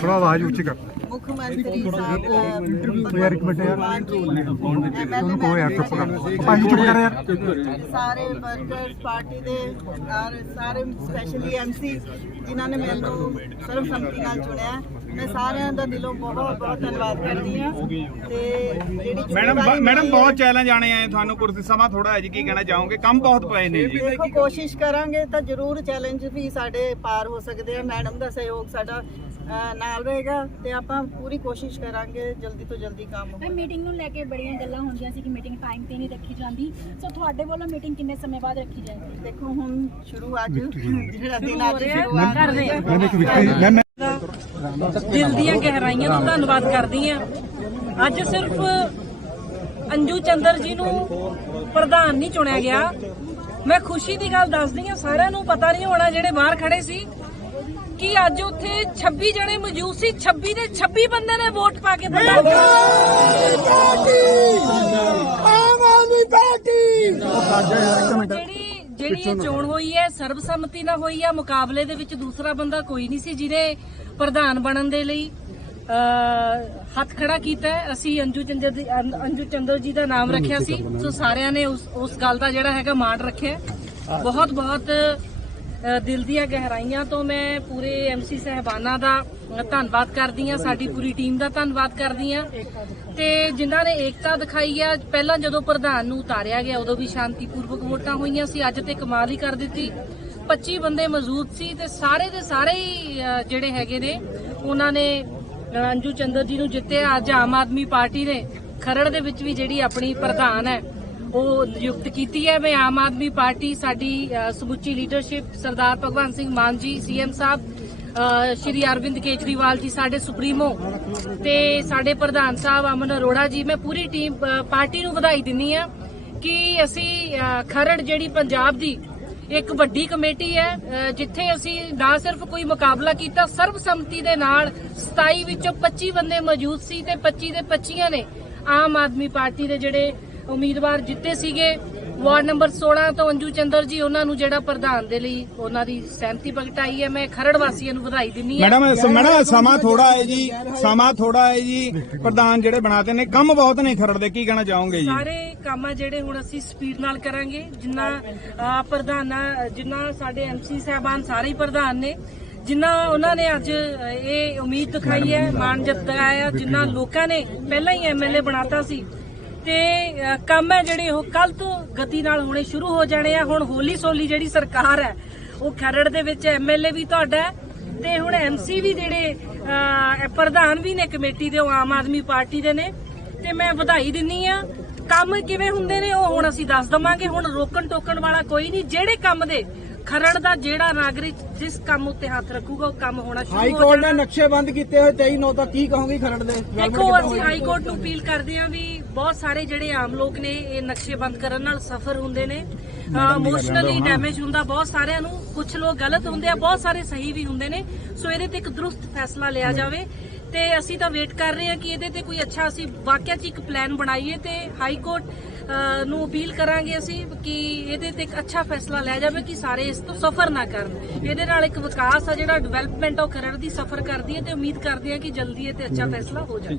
ਥੋੜਾ ਆਵਾਜ਼ ਉੱਚੀ ਕਰ। ਮੁੱਖ ਮੰਤਰੀ ਸਾਹਿਬ ਯਾਰ ਇੱਕ ਮਿੰਟ ਯਾਰ ਐਮਐਲਏ ਕੋ ਯਾਰ ਚੁੱਪ ਕਰ। ਭਾਈ ਚੁੱਪ ਕਰ ਯਾਰ। ਸਾਰੇ ਵਰਕਰਸ ਪਾਰਟੀ ਦੇ ਔਰ ਸਾਰੇ ਸਪੈਸ਼ਲੀ ਐਮਸੀ ਜਿਨ੍ਹਾਂ ਨੇ ਮੈਨੂੰ ਸਰਵਸੰਮਤੀ ਨਾਲ ਚੁਣਿਆ। ਮੈਂ ਸਾਰਿਆਂ ਦਾ ਦਿਲੋਂ ਬਹੁਤ ਬਹੁਤ ਧੰਨਵਾਦ ਕਰਦੀ ਹਾਂ। ਤੇ ਜਿਹੜੀ ਮੈਡਮ ਬਹੁਤ ਚੈਲੰਜ ਆਣੇ ਆਏ ਤੁਹਾਨੂੰ ਕੁਰਸੀ ਸਮਾਂ ਥੋੜਾ ਹੈ ਜੀ ਕੀ ਕਹਿਣਾ ਚਾਹੋਗੇ? ਕੰਮ ਬਹੁਤ ਪਏ ਨੇ ਜੀ। ਦੇਖੋ ਕੋਸ਼ਿਸ਼ ਕਰਾਂਗੇ ਤਾਂ ਜ਼ਰੂਰ ਚੈਲੰਜ ਵੀ ਸਾਡੇ ਪਾਰ ਹੋ ਸਕਦੇ ਆ। ਮੈਡਮ ਦਾ ਸਹਿਯੋਗ ਸਾਡਾ ਨਾਲ ਰਹੇਗਾ ਤੇ ਆਪਾਂ ਪੂਰੀ ਕੋਸ਼ਿਸ਼ ਕਰਾਂਗੇ ਜਲਦੀ ਤੋਂ ਜਲਦੀ ਕੰਮ ਮੈਂ ਮੀਟਿੰਗ ਨੂੰ ਲੈ ਕੇ ਬੜੀਆਂ ਗੱਲਾਂ ਹੁੰਦੀਆਂ ਸੀ ਕਿ ਮੀਟਿੰਗ ਟਾਈਮ ਤੇ ਨਹੀਂ ਰੱਖੀ ਜਾਂਦੀ। ਸੋ ਤੁਹਾਡੇ ਵੱਲੋਂ ਮੀਟਿੰਗ ਕਿੰਨੇ ਸਮੇਂ ਬਾਅਦ ਰੱਖੀ ਜਾਏਗੀ? ਦੇਖੋ ਹੁਣ ਸ਼ੁਰੂ ਅੱਜ ਜਿਹੜਾ ਦਿਨ ਅੱਜ ਸ਼ੁਰੂਆਤ ਵਿਕਟਰੀ ਮੈਂ ਮੈਂ ਦਿਲ ਦੀਆਂ ਗਹਿਰਾਈਆਂ ਤੋਂ ਧੰਨਵਾਦ ਕਰਦੀ ਆ ਅੱਜ ਸਿਰਫ ਅੰਜੂ ਚੰਦਰ ਜੀ ਨੂੰ ਪ੍ਰਧਾਨ ਨਹੀਂ ਚੁਣਿਆ ਗਿਆ। ਮੈਂ ਖੁਸ਼ੀ ਦੀ ਗੱਲ ਦੱਸਦੀ ਆ ਸਾਰਿਆਂ ਨੂੰ ਪਤਾ ਨਹੀਂ ਹੋਣਾ ਜਿਹੜੇ ਬਾਹਰ ਖੜੇ ਸੀ। ਕਿ ਅੱਜ ਉੱਥੇ 26 ਜਣੇ ਮੌਜੂਦ ਸੀ 26 ਦੇ 26 ਬੰਦੇ ਨੇ ਵੋਟ ਪਾ ਕੇ ਪ੍ਰਧਾਨ ਜਿਹੜੀ ਜਿਹੜੀ ਇਹ ਚੋਣ ਹੋਈ ਹੈ ਸਰਬਸੰਮਤੀ ਨਾਲ ਹੋਈ ਹੈ ਮੁਕਾਬਲੇ ਦੇ ਵਿੱਚ ਦੂਸਰਾ ਬੰਦਾ ਕੋਈ ਨਹੀਂ ਸੀ ਜਿਹਨੇ ਪ੍ਰਧਾਨ ਬਣਨ ਦੇ ਲਈ ਹੱਥ ਖੜਾ ਕੀਤਾ। ਅਸੀਂ ਅੰਜੂ ਚੰਦਰ ਦੀ ਅੰਜੂ ਚੰਦਰ ਜੀ ਦਾ ਨਾਮ ਰੱਖਿਆ ਸੀ। ਸੋ ਸਾਰਿਆਂ ਨੇ ਉਸ ਉਸ ਗੱਲ ਦਾ ਜਿਹੜਾ ਹੈਗਾ ਮਾਣ ਰੱਖਿਆ। ਬਹੁਤ ਬਹੁਤ ਦਿਲ ਦੀਆਂ ਗਹਿਰਾਈਆਂ ਤੋਂ ਮੈਂ ਪੂਰੇ ਐਮਸੀ ਸਹਿਬਾਨਾਂ ਦਾ ਧੰਨਵਾਦ ਕਰਦੀ ਹਾਂ ਸਾਡੀ ਪੂਰੀ ਟੀਮ ਦਾ ਧੰਨਵਾਦ ਕਰਦੀ ਹਾਂ। ਤੇ ਜਿਨ੍ਹਾਂ ਨੇ ਏਕਤਾ ਦਿਖਾਈ ਆ ਪਹਿਲਾਂ ਜਦੋਂ ਪ੍ਰਧਾਨ ਨੂੰ ਉਤਾਰਿਆ ਗਿਆ ਉਦੋਂ ਵੀ ਸ਼ਾਂਤੀਪੂਰਵਕ ਵੋਟਾਂ ਹੋਈਆਂ ਸੀ ਅੱਜ ਤੇ ਕਮਾਲ ਹੀ ਕਰ ਦਿੱਤੀ। 25 ਬੰਦੇ ਮੌਜੂਦ ਸੀ ਤੇ ਸਾਰੇ ਦੇ ਸਾਰੇ ਹੀ ਜਿਹੜੇ ਹੈਗੇ ਨੇ ਉਹਨਾਂ ਨੇ ਅ, ਅੰਜੂ ਚੰਦਰ ਜੀ ਨੂੰ ਜਿੱਤਿਆ ਅੱਜ ਆਮ ਆਦਮੀ ਪਾਰਟੀ ਨੇ ਖਰੜ ਦੇ ਵਿੱਚ ਵੀ ਜਿਹੜੀ ਆਪਣੀ ਪ੍ਰਧਾਨ ਹੈ ਉਹ ਨਿਯੁਕਤ ਕੀਤੀ ਹੈ। ਮੈਂ ਆਮ ਆਦਮੀ ਪਾਰਟੀ ਸਾਡੀ ਸਮੁੱਚੀ ਲੀਡਰਸ਼ਿਪ ਸਰਦਾਰ ਭਗਵੰਤ ਸਿੰਘ ਮਾਨ ਜੀ, ਸੀਐਮ ਸਾਹਿਬ ਸ਼੍ਰੀ ਅਰਵਿੰਦ ਕੇਜਰੀਵਾਲ ਜੀ, ਸਾਡੇ ਸੁਪਰੀਮੋ ਤੇ ਸਾਡੇ ਪ੍ਰਧਾਨ ਸਾਹਿਬ ਅਮਨ ਅਰੋੜਾ ਜੀ। ਮੈਂ ਪੂਰੀ ਟੀਮ ਪਾਰਟੀ ਨੂੰ ਵਧਾਈ ਦਿੰਨੀ ਆ ਕਿ ਅਸੀਂ ਖਰੜ ਜਿਹੜੀ ਪੰਜਾਬ ਦੀ ਇੱਕ ਵੱਡੀ ਕਮੇਟੀ ਹੈ ਜਿੱਥੇ ਅਸੀਂ ਨਾ ਸਿਰਫ ਕੋਈ ਮੁਕਾਬਲਾ ਕੀਤਾ ਸਰਬਸੰਮਤੀ ਦੇ ਨਾਲ 27 ਵਿੱਚੋਂ 25 ਬੰਦੇ ਮੌਜੂਦ ਸੀ ਤੇ 25 ਦੇ 25 ਨੇ ਆਮ ਆਦਮੀ ਪਾਰਟੀ ਦੇ ਜਿਹੜੇ ਉਮੀਦਵਾਰ ਜਿੱਤੇ ਸੀਗੇ। ਵਾਰਡ ਨੰਬਰ 16 ਤੋਂ ਅੰਜੂ ਚੰਦਰ ਜੀ ਉਹਨਾਂ ਨੂੰ ਜਿਹੜਾ ਪ੍ਰਧਾਨ ਦੇ ਲਈ ਉਹਨਾਂ ਦੀ ਸਹਿਮਤੀ ਪ੍ਰਗਟਾਈ ਹੈ। ਮੈਂ ਖਰੜ ਵਾਸੀਆਂ ਨੂੰ ਵਧਾਈ ਦਿੰਨੀ ਹਾਂ। ਮੈਡਮ ਮੈਡਮ ਸਮਾਂ ਥੋੜਾ ਹੈ ਜੀ। ਸਮਾਂ ਥੋੜਾ ਹੈ ਜੀ। ਪ੍ਰਧਾਨ ਜਿਹੜੇ ਬਣਾਤੇ ਨੇ ਕੰਮ ਬਹੁਤ ਨੇ ਖਰੜ ਦੇ। ਕੀ ਕਹਿਣਾ ਚਾਹੋਗੇ ਜੀ? ਸਾਰੇ ਕੰਮ ਆ ਜਿਹੜੇ ਹੁਣ ਅਸੀਂ ਸਪੀਡ ਨਾਲ ਕਰਾਂਗੇ। ਜਿੰਨਾ ਪ੍ਰਧਾਨਾਂ ਜਿੰਨਾ ਸਾਡੇ ਐਮਸੀ ਸਾਹਿਬਾਨ ਸਾਰੇ ਹੀ ਪ੍ਰਧਾਨ ਨੇ। ਜਿੰਨਾ ਉਹਨਾਂ ਨੇ ਅੱਜ ਇਹ ਉਮੀਦ ਦਿਖਾਈ ਹੈ ਮਾਣ ਜਤਾਇਆ ਜਿੰਨਾ ਲੋਕਾਂ ਨੇ ਪਹਿਲਾਂ ਹੀ ਐਮਐਲਏ ਬਣਾਤਾ ਸੀ। ਤੇ ਕੰਮ ਹੈ ਜਿਹੜੇ ਉਹ ਕੱਲ ਤੋਂ ਗਤੀ ਨਾਲ ਹੋਣੇ ਸ਼ੁਰੂ ਹੋ ਜਾਣੇ ਆ। ਹੁਣ ਹੋਲੀ ਸੋਲੀ ਜਿਹੜੀ ਸਰਕਾਰ ਹੈ, ਉਹ ਖਰੜ ਦੇ ਵਿੱਚ ਐਮਐਲਏ ਵੀ ਤੁਹਾਡਾ ਹੈ ਤੇ ਹੁਣ ਐਮਸੀ ਵੀ ਜਿਹੜੇ ਪ੍ਰਧਾਨ ਵੀ ਨੇ ਕਮੇਟੀ ਦੇ, ਉਹ ਆਮ ਆਦਮੀ ਪਾਰਟੀ ਦੇ ਨੇ। ਤੇ ਮੈਂ ਵਧਾਈ ਦਿੰਨੀ ਆ। ਕੰਮ ਕਿਵੇਂ ਹੁੰਦੇ ਨੇ ਉਹ ਹੁਣ ਅਸੀਂ ਦੱਸ ਦਵਾਂਗੇ। ਹੁਣ ਰੋਕਣ ਟੋਕਣ ਵਾਲਾ ਕੋਈ ਨਹੀਂ। ਜਿਹੜੇ ਕੰਮ ਦੇ ਖਰੜ ਦਾ ਜਿਹੜਾ ਨਾਗਰਿਕ ਜਿਸ ਕੰਮ ਉੱਤੇ ਹੱਥ ਰੱਖੂਗਾ ਉਹ ਕੰਮ ਹੋਣਾ ਸ਼ੁਰੂ ਹਾਈ ਹੋ ਕੋਰਟ ਜਾਣਾ। ਨੇ ਨਕਸ਼ੇ ਬੰਦ ਕੀਤੇ ਹੋਏ 23 ਨੌ ਤੱਕ ਕੀ ਕਹੋਗੇ ਖਰੜ ਦੇ? ਦੇਖੋ ਅਸੀਂ ਹਾਈ ਕੋਰਟ ਨੂੰ ਅਪੀਲ ਕਰਦੇ ਹਾਂ ਵੀ ਬਹੁਤ ਸਾਰੇ ਜਿਹੜੇ ਆਮ ਲੋਕ ਨੇ ਇਹ ਨਕਸ਼ੇ ਬੰਦ ਕਰਨ ਨਾਲ ਸਫਰ ਹੁੰਦੇ ਨੇ। ਇਮੋਸ਼ਨਲੀ ਡੈਮੇਜ ਹੁੰਦਾ ਬਹੁਤ ਸਾਰਿਆਂ ਨੂੰ ਕੁਝ ਲੋਕ ਗਲਤ ਹੁੰਦੇ ਆ ਬਹੁਤ ਸਾਰੇ ਸਹੀ ਵੀ ਹੁੰਦੇ ਨੇ। ਸੋ ਇਹਦੇ ਤੇ ਇੱਕ ਦਰੁਸਤ ਫੈਸਲਾ ਲਿਆ ਜਾਵੇ ਤੇ ਅਸੀਂ ਤਾਂ ਵੇਟ ਕਰ ਰਹੇ ਹਾਂ ਕਿ ਇਹਦੇ ਤੇ ਕੋਈ ਅੱਛਾ ਅਸੀਂ ਵਾਕਿਆ 'ਚ ਇੱਕ ਪਲਾਨ ਬਣਾਈਏ ਤੇ ਹਾਈ ਕੋਰਟ ਨੂੰ ਅਪੀਲ ਕਰਾਂਗੇ ਅਸੀਂ ਕਿ ਇਹਦੇ ਤੇ ਇੱਕ ਅੱਛਾ ਫੈਸਲਾ ਲਿਆ ਜਾਵੇ ਕਿ ਸਾਰੇ ਇਸ ਤੋਂ ਸਫਰ ਨਾ ਕਰਨ। ਇਹਦੇ ਨਾਲ ਇੱਕ ਵਿਕਾਸ ਆ ਜਿਹੜਾ ਡਿਵੈਲਪਮੈਂਟ ਉਹ ਖਰੜ ਦੀ ਸਫਰ ਕਰਦੀ ਹੈ ਤੇ ਉਮੀਦ ਕਰਦੇ ਹਾਂ ਕਿ ਜਲਦੀ ਇਹ ਤੇ ਅੱਛਾ ਫੈਸਲਾ ਹੋ ਜਾਵੇ।